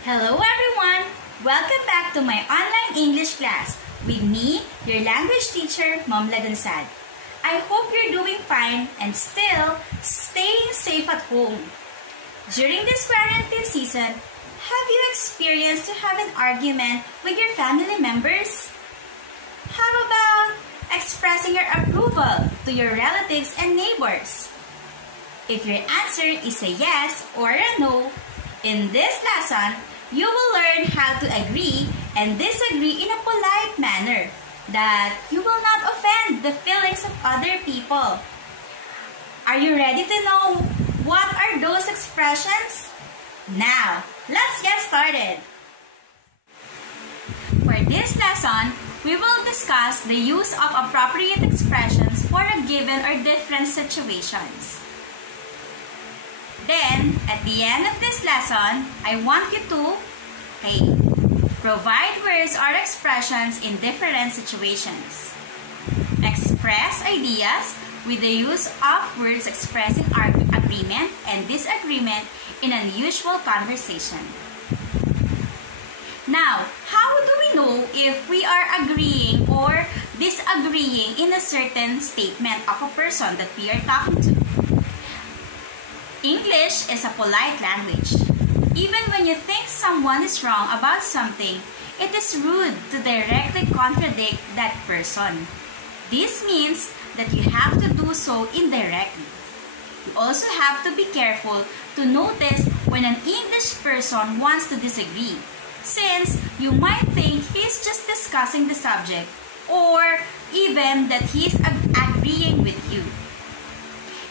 Hello everyone! Welcome back to my online English class with me, your language teacher, Mom Lagunsad. I hope you're doing fine and still staying safe at home. During this quarantine season, have you experienced to have an argument with your family members? How about expressing your approval to your relatives and neighbors? If your answer is a yes or a no, in this lesson, you will learn how to agree and disagree in a polite manner that you will not offend the feelings of other people. Are you ready to know what are those expressions? Now, let's get started. For this lesson, we will discuss the use of appropriate expressions for a given or different situations. Then, at the end of this lesson, I want you to provide words or expressions in different situations. Express ideas with the use of words expressing agreement and disagreement in unusual conversation. Now, how do we know if we are agreeing or disagreeing in a certain statement of a person that we are talking to? English is a polite language. Even when you think someone is wrong about something, it is rude to directly contradict that person. This means that you have to do so indirectly. You also have to be careful to notice when an English person wants to disagree, since you might think he's just discussing the subject or even that he's agreeing with you.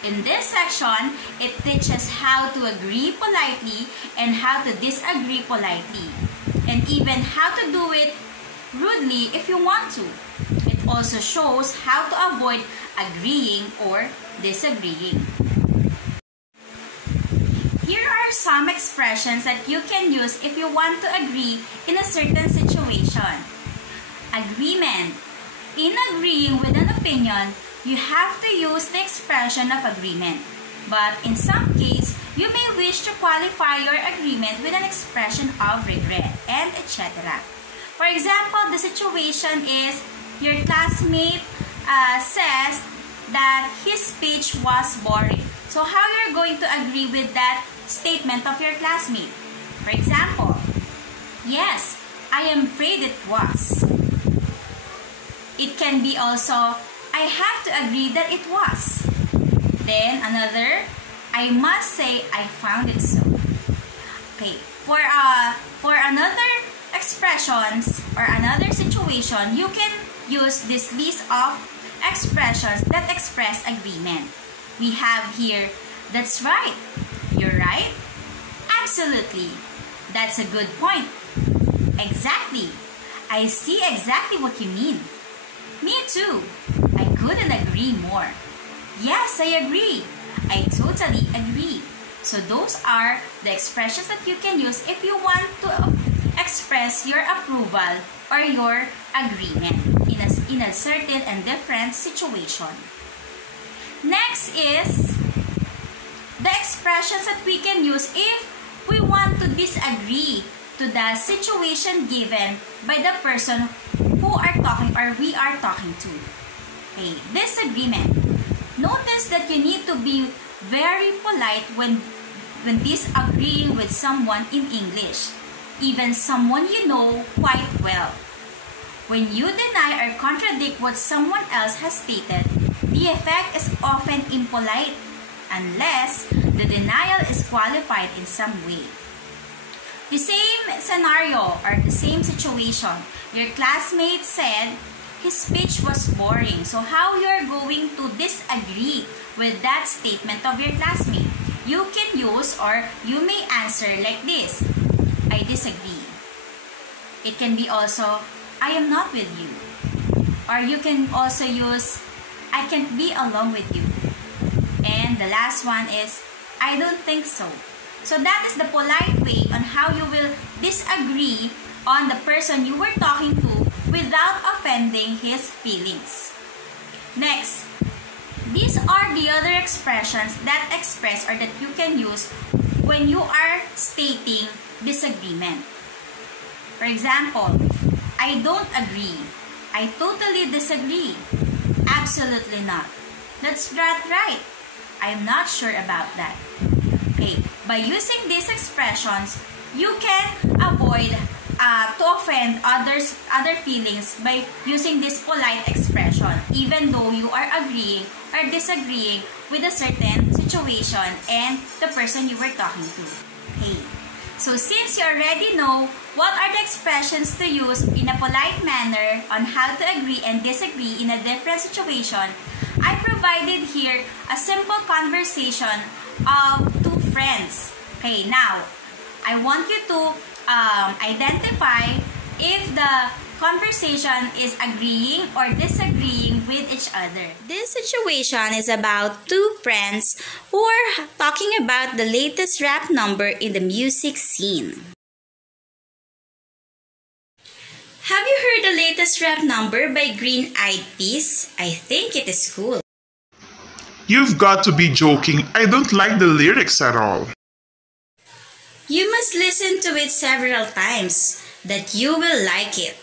In this section, it teaches how to agree politely and how to disagree politely, and even how to do it rudely if you want to. It also shows how to avoid agreeing or disagreeing. Here are some expressions that you can use if you want to agree in a certain situation. Agreement. In agreeing with an opinion, you have to use the expression of agreement. But in some case, you may wish to qualify your agreement with an expression of regret and etc. For example, the situation is your classmate says that his speech was boring. So how you're going to agree with that statement of your classmate? For example, yes, I am afraid it was. It can be also, I have to agree that it was. Then another, I must say I found it so. Okay, for another expressions or another situation, you can use this list of expressions that express agreement. We have here, that's right. You're right. Absolutely. That's a good point. Exactly. I see exactly what you mean. Me too. I couldn't agree more. Yes, I agree. I totally agree. So those are the expressions that you can use if you want to express your approval or your agreement in a certain and different situation. Next is the expressions that we can use if we want to disagree to the situation given by the person who are talking or we are talking to. Okay, disagreement. Notice that you need to be very polite when disagreeing with someone in English, even someone you know quite well. When you deny or contradict what someone else has stated, the effect is often impolite unless the denial is qualified in some way. The same scenario or the same situation, your classmate said his speech was boring. So how you're going to disagree with that statement of your classmate? You can use or you may answer like this, I disagree. It can be also, I am not with you. Or you can also use, I can't be along with you. And the last one is, I don't think so. So that is the polite way on how you will disagree on the person you were talking to without offending his feelings. Next, these are the other expressions that express or that you can use when you are stating disagreement. For example, I don't agree. I totally disagree. Absolutely not. That's not right. I'm not sure about that. Okay, by using these expressions, you can avoid to offend other feelings by using this polite expression, even though you are agreeing or disagreeing with a certain situation and the person you were talking to. Okay. So since you already know what are the expressions to use in a polite manner on how to agree and disagree in a different situation, I provided here a simple conversation of two friends. Okay, now, I want you to identify if the conversation is agreeing or disagreeing with each other. This situation is about two friends who are talking about the latest rap number in the music scene. Have you heard the latest rap number by Green Eyed Peas? I think it is cool. You've got to be joking. I don't like the lyrics at all. You must listen to it several times, that you will like it.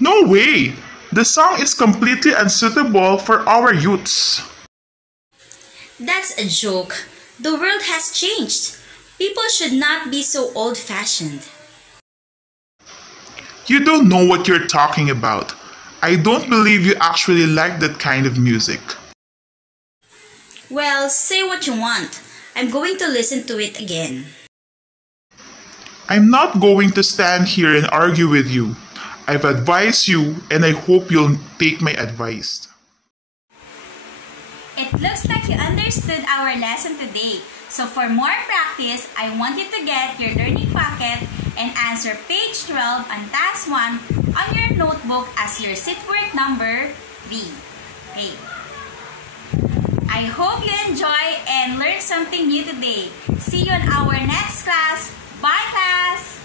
No way! The song is completely unsuitable for our youths. That's a joke. The world has changed. People should not be so old-fashioned. You don't know what you're talking about. I don't believe you actually like that kind of music. Well, say what you want. I'm going to listen to it again. I'm not going to stand here and argue with you. I've advised you and I hope you'll take my advice. It looks like you understood our lesson today. So for more practice, I want you to get your learning pocket and answer page 12 on task 1 on your notebook as your sit work number 3. Okay. I hope you enjoy and learn something new today. See you in our next class. Bye, class!